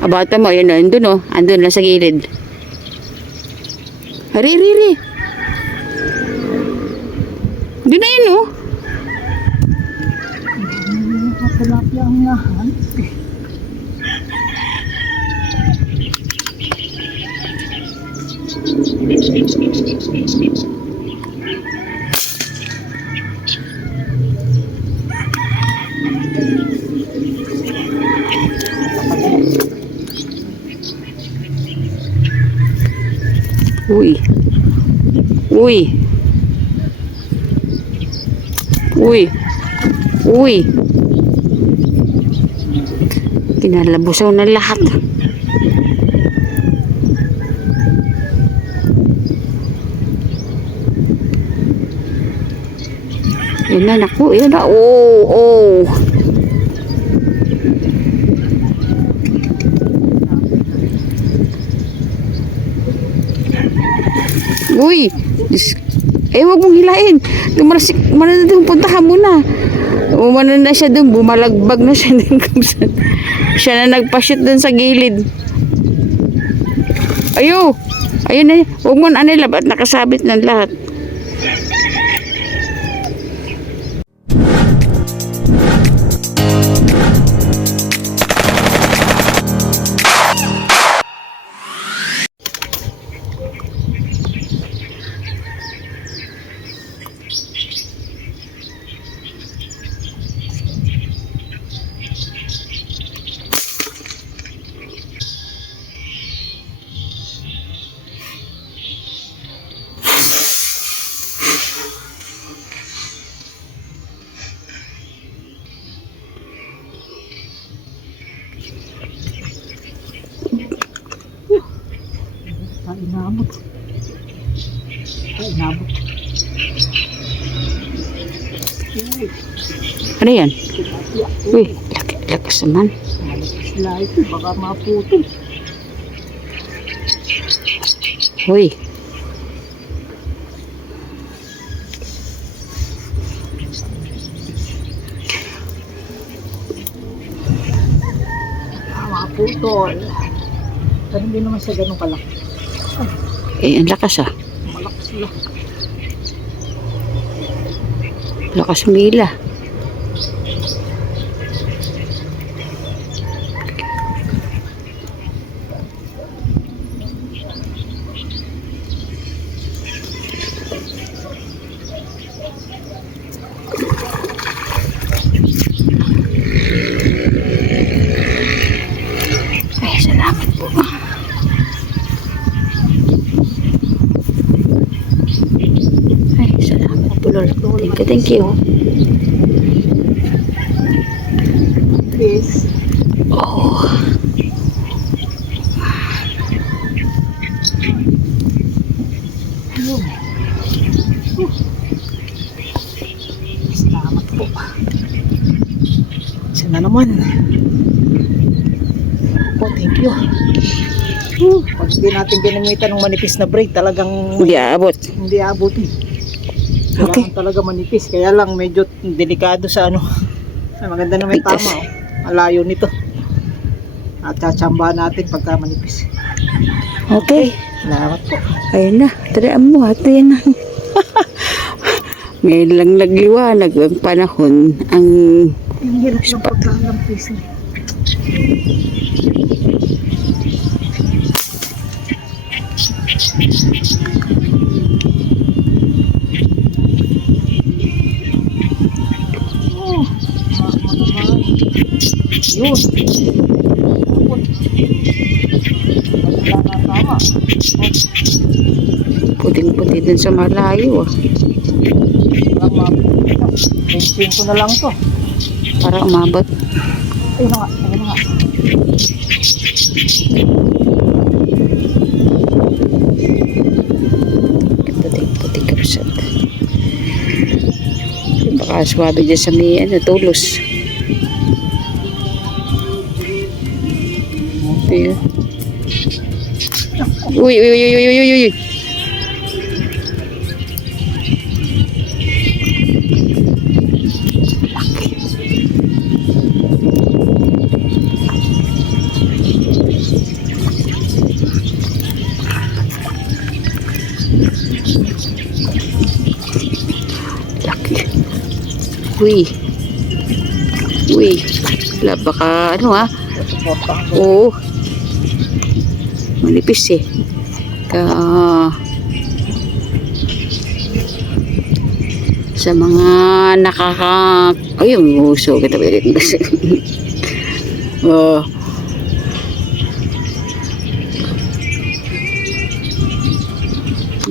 Abata mo, yun o, andun o. Andun lang sa gilid. Hari. Doon na yun o. Tilapia ang lahan. Uy. Kinalabusaw na lahat. Yan na, naku. Yan na. Oh. Uy. Huwag mong hilain. Tumarasik. Puntahan mo na. Umano na siya doon. Bumalagbag na siya doon. Siya na nagpa-shoot doon sa gilid. Ayun na. Huwag mo na anilab at nakasabit ng lahat. Inabot. Ano yan? Uy, lakas naman. Sila ito, baka maputol. Uy. Maputol. Pero hindi naman siya ganun kalaki. Ang lakas ah. Malakas sila. Lakas mila. Ay, salamat po. Ay, salamat po Lord. Thank you. Peace. Oh. Ayun. Salamat po. Sana naman. Po, thank you. Pag hindi natin ginamitan ng manipis na braid, talagang Hindi aabot. hindi aabutin. Kailangan talaga manipis. Kaya lang medyo delikado sa ano. Ay, maganda na may tama. Oh. Malayo nito. At tsatsambahan natin pagka manipis. Okay. Salamat po. Ayun na. Tarihan mo. Ito yan na. Ngayon lang nagliwanag ang panahon. Ang Yung hirap ng pagkalampis niya. Oh, yun. Tama. puting-puti din sa malayo ah. Tama. Bensin ko na lang to. Para umabot. Ayun na nga. Ayun na nga. Puting-puti kapsat. Baka swabe dyan sa may tulos. Ayun. Uy, uy, uy, uy, uy, uy, uy. Uy. Uy. Wala, baka ano ha? Suportahan ko. Oo. Manipis eh. Sa mga ay, yung uso kita pilit kasi. Oh.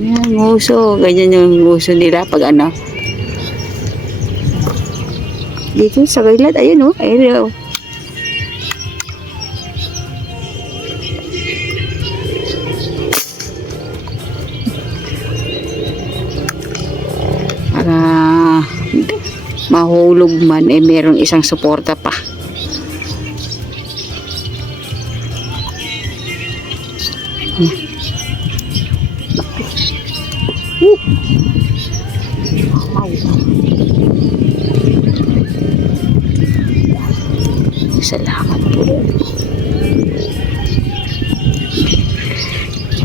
Yan, uso. Ganyan yung uso nila pag ano. Dito sa gilid, ayun oh. Ayun oh. Para mahulog man eh meron isang suporta pa. Salamat po.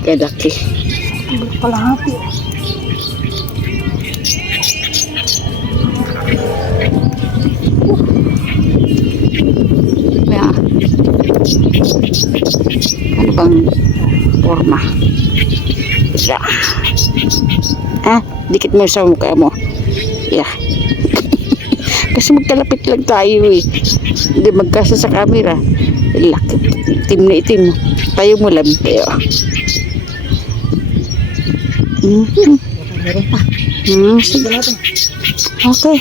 Kadaki. Kalahati. Kaya, ano bang forma? Isa. Ah, dikit mo sa mukha mo. Yeah. Kasi magkalapit lang tayo eh. Hindi magkasa sa camera. Laki. Itim na itim. Tayo mo lang. Tayo. Meron pa. Sige. Ito natin. Okay.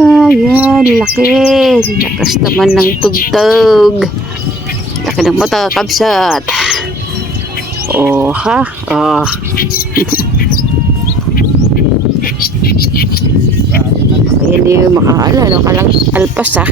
Ayan, laki. Lakas naman ng tugtog. Laki ng mata, kabsat. Oh, ha? Oh. Hindi makakala. Kalang alpas, ha?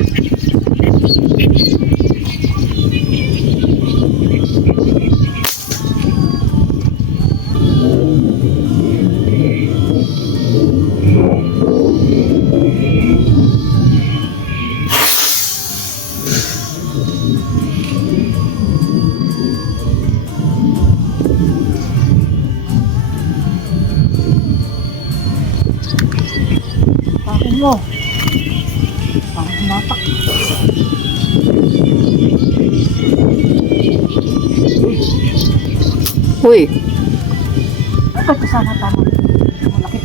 Akin mo. Parang hinatak. Uy. Ay, kasama tama. Malaki.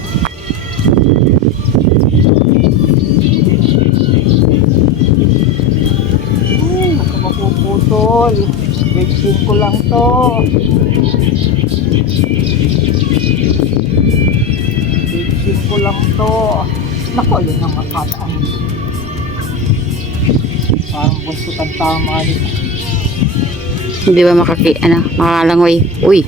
Baka mapuputol. Wait ko lang to. Wait ko lang to. Naku, yun ang makataan. Parang bunsutan tama rin. Hindi ba makakalangoy? Uy.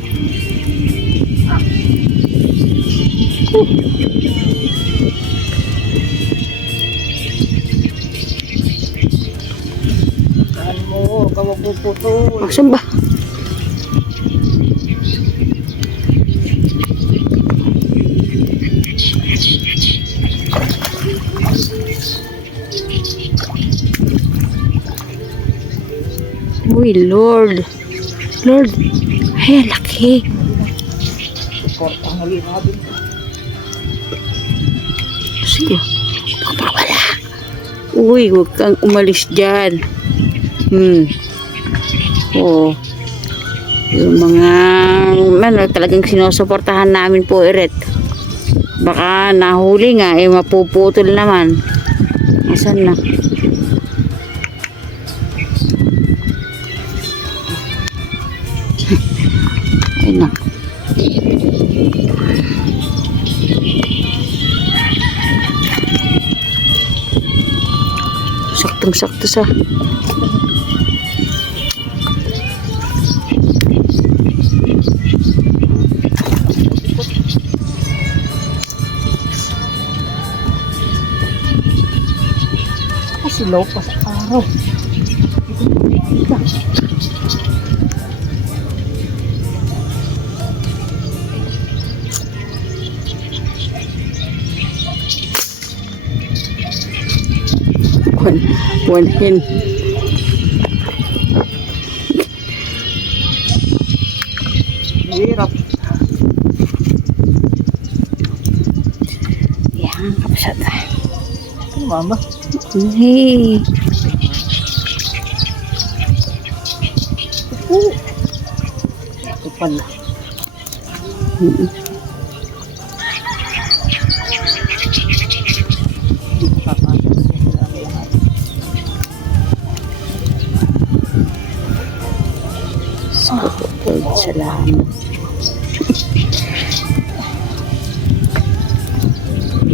Saan mo? Kawag puputol. Asan ba? Uy, Lord. Lord. Ay, laki. Suportang hali natin. Sige. Baka wala. Uy, huwag kang umalis dyan. Oo. Yung mga, talagang sinusuportahan namin po, Eret. Baka nahuli nga, mapuputol naman. Asan na? Ayun na. Saktong-sakto sa. Silaw pa sa araw. One hen. Shut. Ano mama? Hey. Ito pala. Hindi ko papasok sa sinabi yan. Salamat.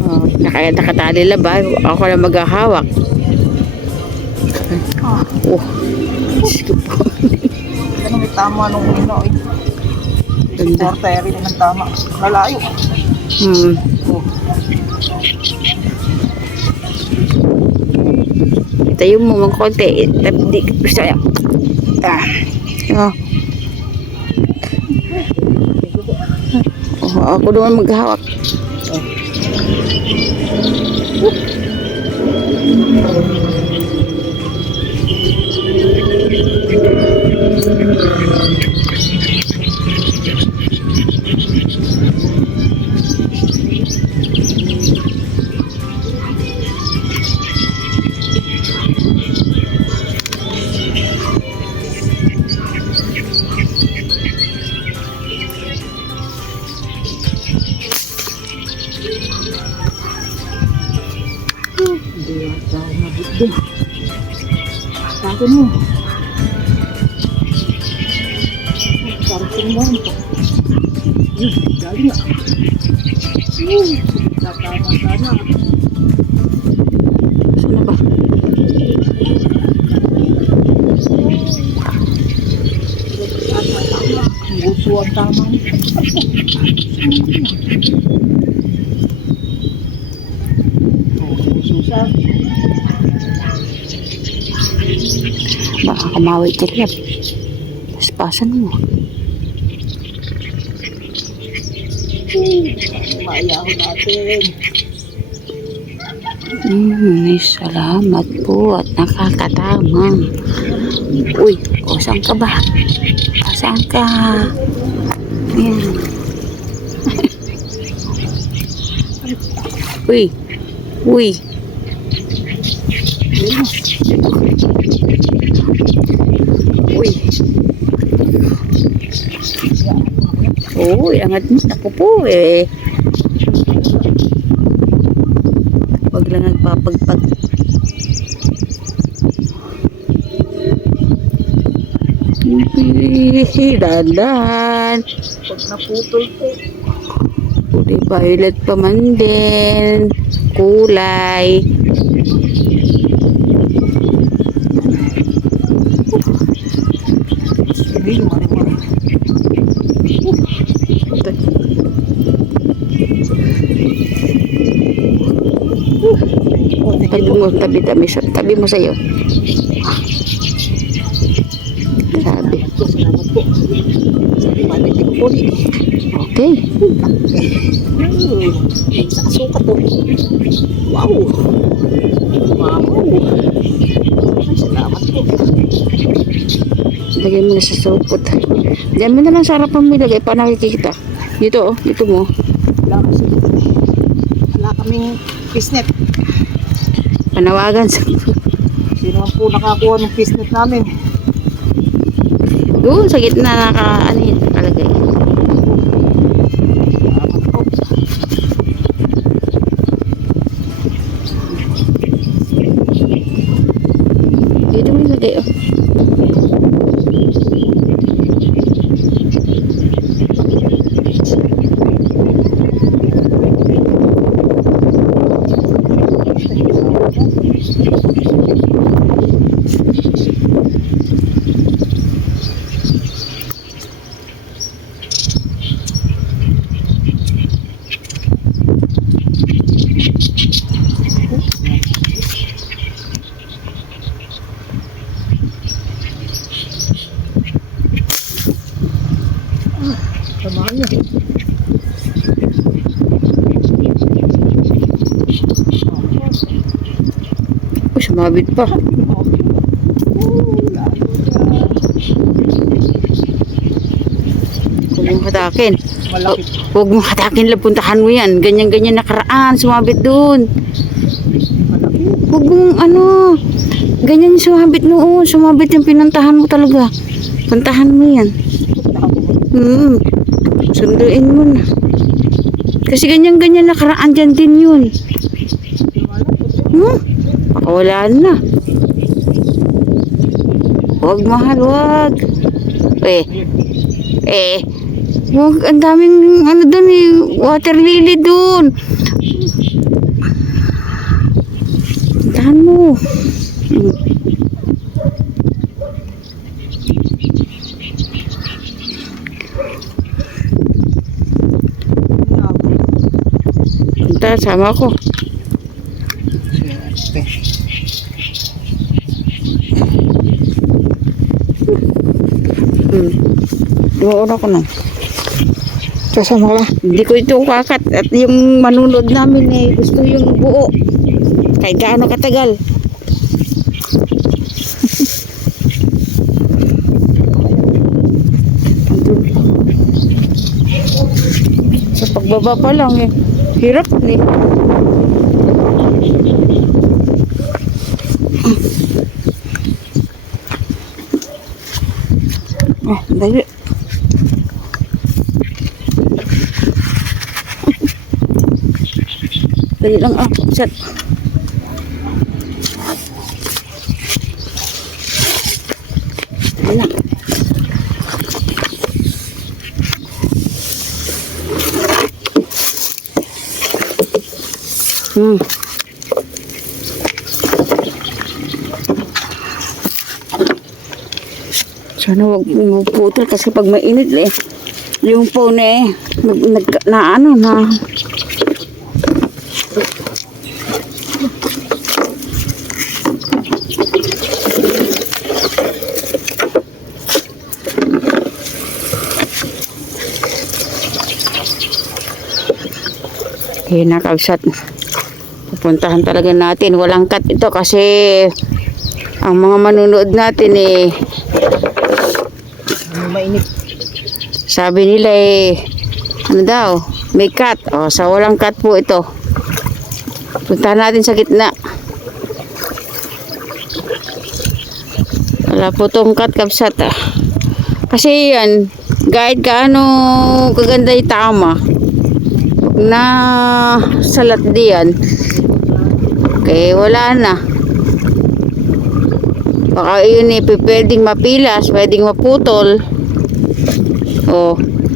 Oh, nakatali lang ba? Ako na maghahawak. Oh. Sige po. Ano may tama nung una eh. Ganda. Porta rin ng tama. Malayo. Oh. Tayo mo mga konti. Hindi gusto niya. Oh. Oh, ako naman maghahawak. Hindi yata ako mabutdo. Sabi mo. Parang sinungan ko. Galing nga. Tatama sana. Saan ba? Gusto ang tama. Susa. Baka kamawi ka rin. Paspasan mo. Maayahon natin. Salamat po at nakakatama. Uy, o saan ka ba? Saan ka? Ayan. Uy, uy. Uy. Uy, angat mo. Ako po eh. Huwag lang nagpapagpag. Dahan-dahan. Pag naputol po. Kulay violet pa man din. Kulay. Hindi, lumari-mari. Tabi mo sa'yo. Grabe. Salamat po. Sabi pa natin ko po din. Okay. Sa sukat po. Wow. Wow. Salamat po. Lagay mo na sa supot. Diyan mo na lang sa harapan mo ilagay para nakikita. Dito oh, dito mo. Wala kaming fishnet. Panawagan sa... Sino man po nakakuha ng fishnet namin? Doon sa gitna ano yun, nakalagay. Salamat po. Dito mo ilagay oh. Samahan niyo. Uy, sumabit pa. Huwag mong hatakin. malaki. Huwag mo hatakin lang, puntahan mo yan. Ganyan-ganyan nakaraan, sumabit doon. Malaki. Huwag mong ganyan yung sumabit noon. Sumabit yung pinuntahan mo talaga. Puntahan mo yan. Sunduin mo na. Kasi ganyan-ganyan nakaraan dyan din yun. Baka wala na. Huwag mahal, huwag. Huwag, ang daming doon water lily doon. Puntahan mo. Punta, sama ko. Doon ako na. Kasama ka. Hindi ko ito kakat. At yung manunod namin gusto yung buo. Kahit gaano katagal. Sa pagbaba pa lang hirap dali. Dali lang set. Dali lang. Sana wag puputol kasi pag mainit yung phone na nakabsat. Pupuntahan talaga natin. Walang cut ito kasi ang mga manunood natin Mainit. sabi nila ano daw, may cut. Sa walang cut po ito. Puntahan natin sa gitna. Wala po tong cut kabsat kasi yan, kahit gaano kaganda yung tama, na salat diyan okay, wala na. Baka yun pwedeng mapilas, pwedeng maputol.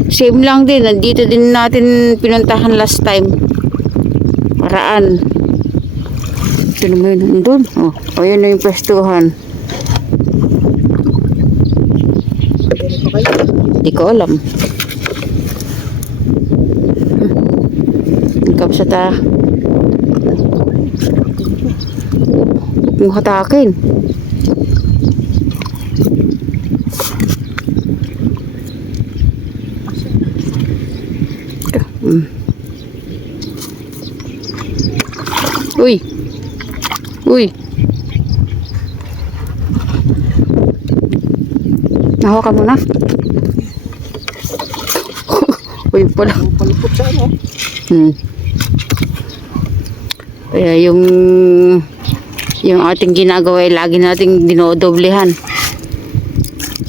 Same lang din, nandito din natin pinuntahan last time. Paraan ito naman yun, andun. Yun na yung pwestuhan. Hindi ko alam. Kapsa ta. Yung hatakin. Uy. Uy. Nahawakan mo na. Uy, pala. Palipot sa ano? Kaya yung ating ginagawa lagi nating dinodoblehan.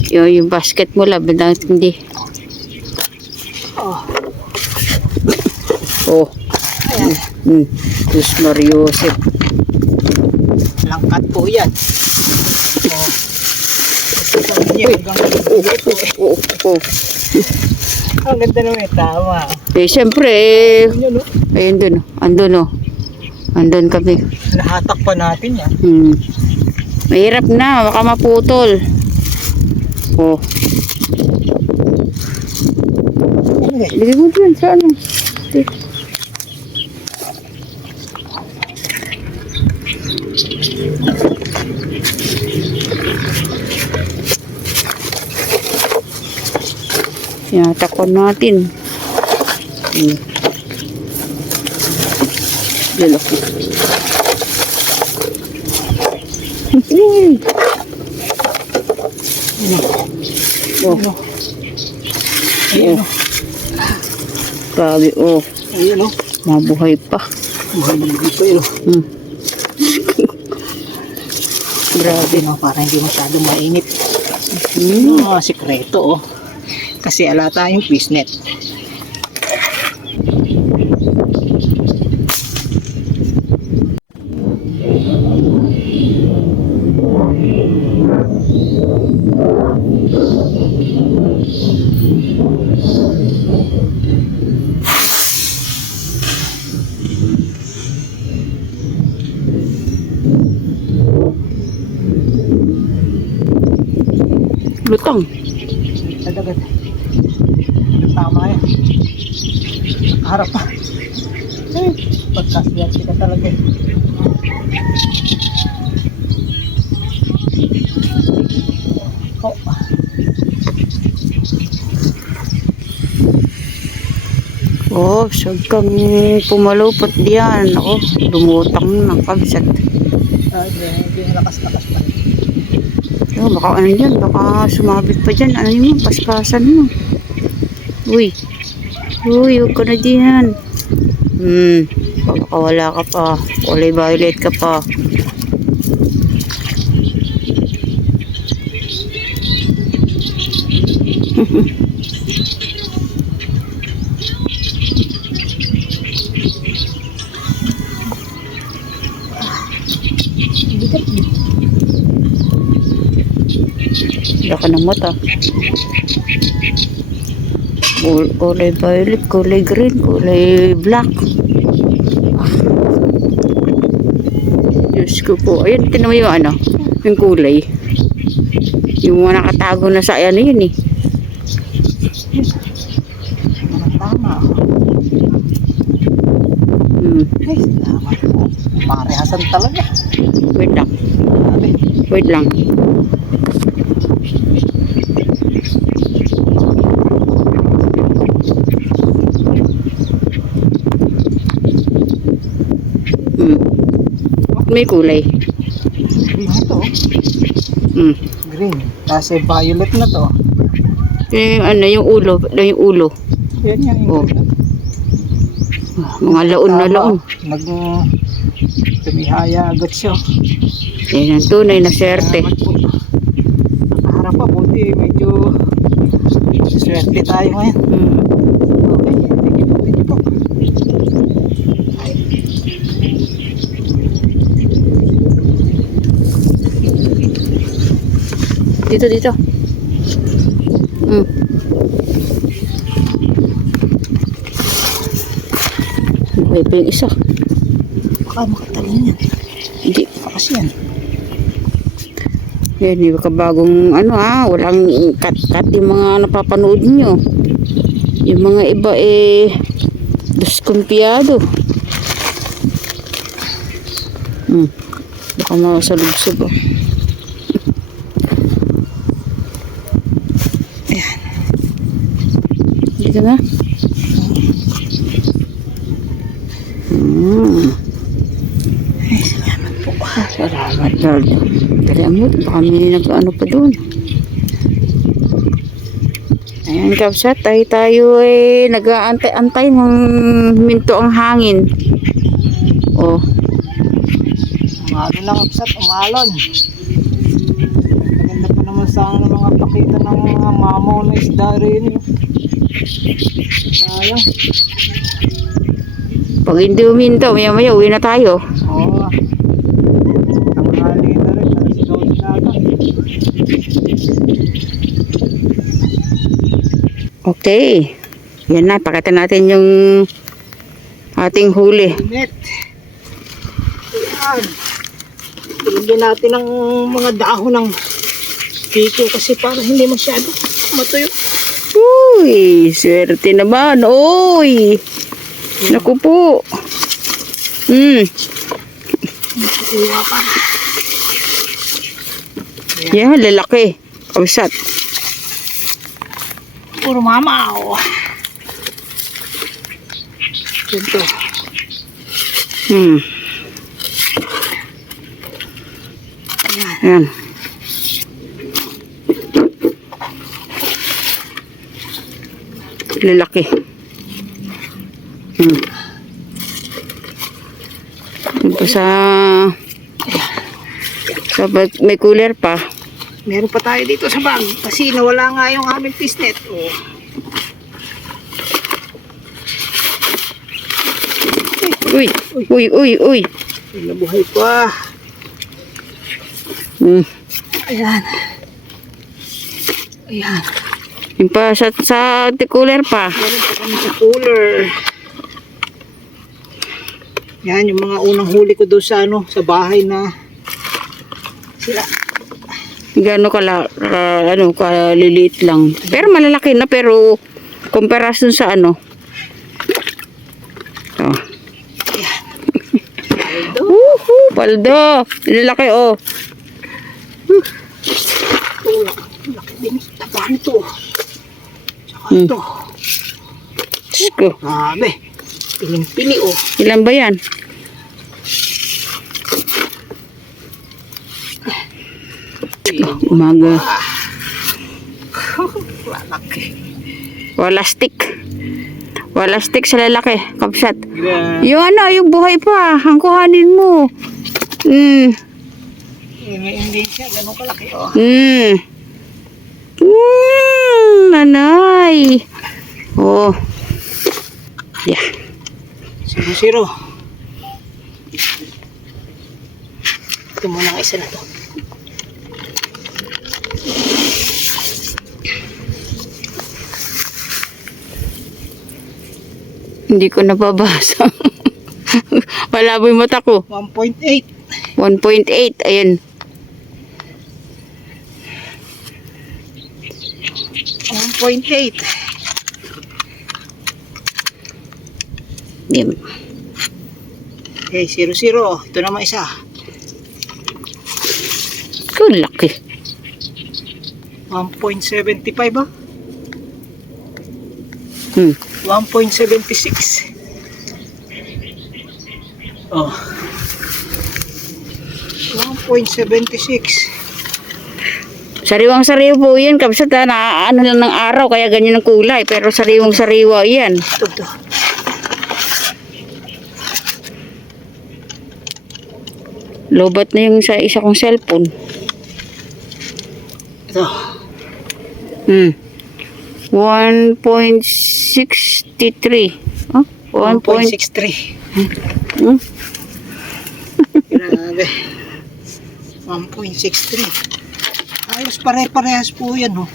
Yung basket mo laban natin hindi. Diyos Mariosep. Langkat po yan. Ang ganda naman tama. Siyempre ayun dun. Andun kami. Nahatak pa natin yan. Mahirap na, baka maputol. Bili mo dyan sa ano. Takon natin. Lalaki. Grabe, oh. Ayun o. Mabuhay pa. Mahal dito yun. Hmm. Grabe. No, para hindi masyadong mainit. Hmm. Mga sikreto oh. Kasi ala tayong fishnet. Lutang. Agad-agad. Tama yan. Nakaharap pa. Pagkasiyasi ka talaga. Oh. Oh, sag kang pumalupot diyan. Ako, lumutang ng kabsat. Hindi lakas-lakas pa rin. Oh, baka ano dyan, baka sumabit pa dyan. Ano yun, paspasan mo. Uy, huwag ka na diyan. Baka wala ka pa. Kulay violet ka pa. Laka ng mata. Kulay violet, kulay green, kulay black. Diyos ko po. Ayun, tinan mo yung ano, yung kulay. Yung mga nakatago na sa ano yun eh. Tama. Ay, salamat po. Parehasan talaga. Wait lang. Wait lang. May kulay. Green ito. Green. Kasi violet na to. Yung ano, yung ulo. Yung ulo. Yan yan. Oh. Mga laon na laon. Tumihaya agad siya. Yan ang tunay na swerte. Nakaharap pa. Buti medyo swerte tayo ngayon. Okay. Thank you po. Dito. May pa yung isa. Baka makatalin yan. Hindi. Kasi yan. Yan, yung kabagong ano walang cut-cut yung mga napapanood nyo. Yung mga iba diskumpiyado. Baka makasalubsob Ayan. Dito na. Ay, salamat po. Salamat, Lord. Dalihan mo, baka may nag-ano pa doon. Ayan, kapsat, tayo nag-aantay-antay ng minto ang hangin. Oh. Umalo lang kapsat, umalon. Maganda pa naman sana ng mga pakita ng mga mamaw na isda rin. Sayang. Pag hindi uminto, maya-maya uwi na tayo. Oo. Tanghali na rin, alas 12 na ito. Okay. Yan na, pakita natin yung ating huli. Net. Yan. Ilagyan natin ng mga dahon ng piko kasi para hindi masyado matuyo. Uy, swerte naman. Uy. Naku po. Iwa pa. Yan, lalaki. Kabsat. Puro mamaw. Ito. Yan. Lalaki. Ito may cooler pa. Meron pa tayo dito sa bag kasi nawala nga yung aming fishnet. Oh. Uy, uy, uy, uy. Nabuhay pa. Ayan. Ayan. Yung pa sa cooler pa. Meron pa kami sa cooler. Yan yung mga unang huli ko doon sa sa bahay na sila. Gano kaliliit lang. Pero malalaki na, pero comparison sa Oh. Woohoo! Paldo! Lalaki oh. Laki din. Taba nito. Tsaka ito. Diyos ko. Grabe. Piling-pili oh. Ilan ba yan? Umaga. Lalaki. Wala stick. Wala stick sa lalaki. Kapsat. Grabe. Yung yung buhay pa. Ang kuhanin mo. Hindi siya ganun kalaki oh. Nanay. Oh. Yeah. 0-0. Ito muna ang isa na to. Hindi ko nababasa. Malabo yung mata ko. 1.8. 1.8. Ayan. 1.8. Yan. Okay, 0-0. Ito naman isa. Ang laki. 1.75 ba? 1.76. Oh. 1.76. Sariwang-sariwa po yan. Kapsat na ano lang ng araw. Kaya ganyan ang kulay. Pero sariwang-sariwa yan. Ito. Lobat na yung sa isa kong cellphone. Ito. 1.63. Oh, 1.63. Grabe. 1.63. Ayos, pare-parehas po yan, no?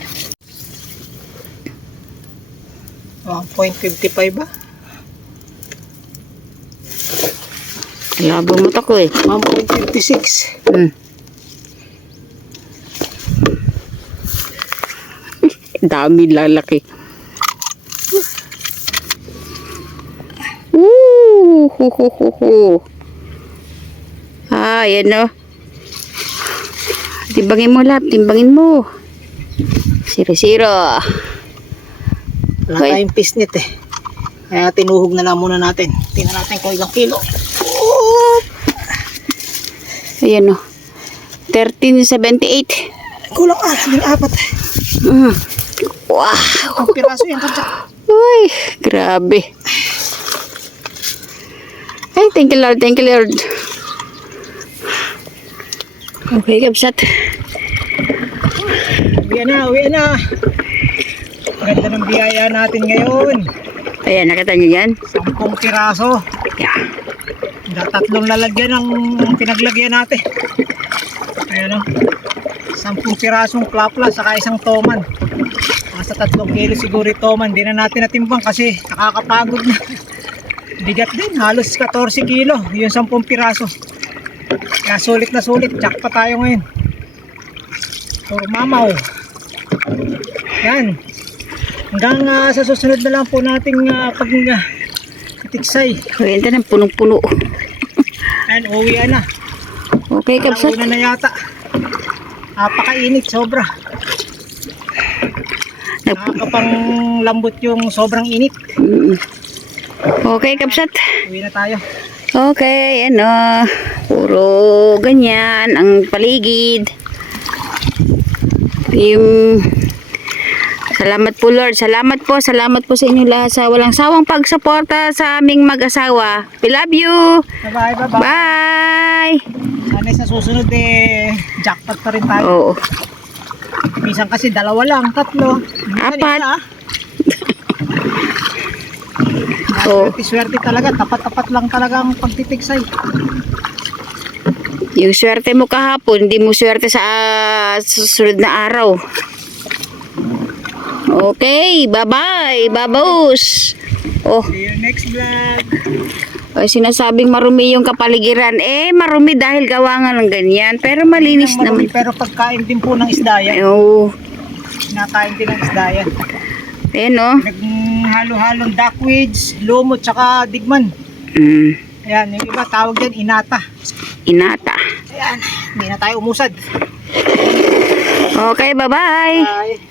1.55 ba? Labo mo ko eh. 1.56. Dami lalaki. Hu. Yan o. Timbangin mo lap, timbangin mo. 0-0. Wala tayong pisnit eh. Kaya tinuhog na lang muna natin. Tingnan natin kung ilang kilo. Ayan o. 1378. Kulang yung apat. Wow. Ang piraso yan. Uy, grabe. Ay, thank you Lord, thank you Lord. Okay, kapsat. Uwi na. Ganda ng biyaya natin ngayon. Ayan, nakita niyo yan? 10 piraso. Yeah. Tatlong lalagyan ng pinaglagyan natin. Ayan o. 10 pirasong plapla saka isang toman. Nasa 3 kilo siguro yung toman. Di na natin natimbang kasi nakakapagod na. Bigat din. Halos 14 kilo. Yung 10 piraso. Kaya sulit na sulit. Jack pa tayo ngayon. Puro mamaw. Yan. Hanggang sa susunod na lang po nating tiksay. Ayan na, punong-puno. Ayan, uwi na. Okay, kapsat. Nauna na yata. Napakainit, sobra. Nakakapang lambot yung sobrang init. Okay, kapsat. Uwi na tayo. Okay, ano. Puro ganyan ang paligid. Yung Salamat po Lord. Salamat po sa inyo lahat sa walang sawang pagsuporta sa aming mag-asawa. We love you. Bye-bye, bye-bye. Bye. Sana'y sa susunod jackpot pa rin tayo. Oo. Minsan kasi 2 lang, 3. Minsan 4. isa, Oo. Swerte talaga, tapat-tapat lang talaga ang pagtitiksay. Yung swerte mo kahapon, hindi mo swerte sa susunod na araw. Okay, bye-bye, babos. Oh, See you next vlog. sinasabing marumi yung kapaligiran. Marumi dahil gawa nga ng ganyan. Pero malinis naman. Pero pagkain din po ng isda yan. Oo. Kinakain din ng isda yan. Ayan oh. Naghalo-halong duckweeds, lumot, tsaka digman. Ayan, yung iba tawag yan inata. Inata. Ayan, hindi na tayo umusad. Okay, bye-bye. Bye.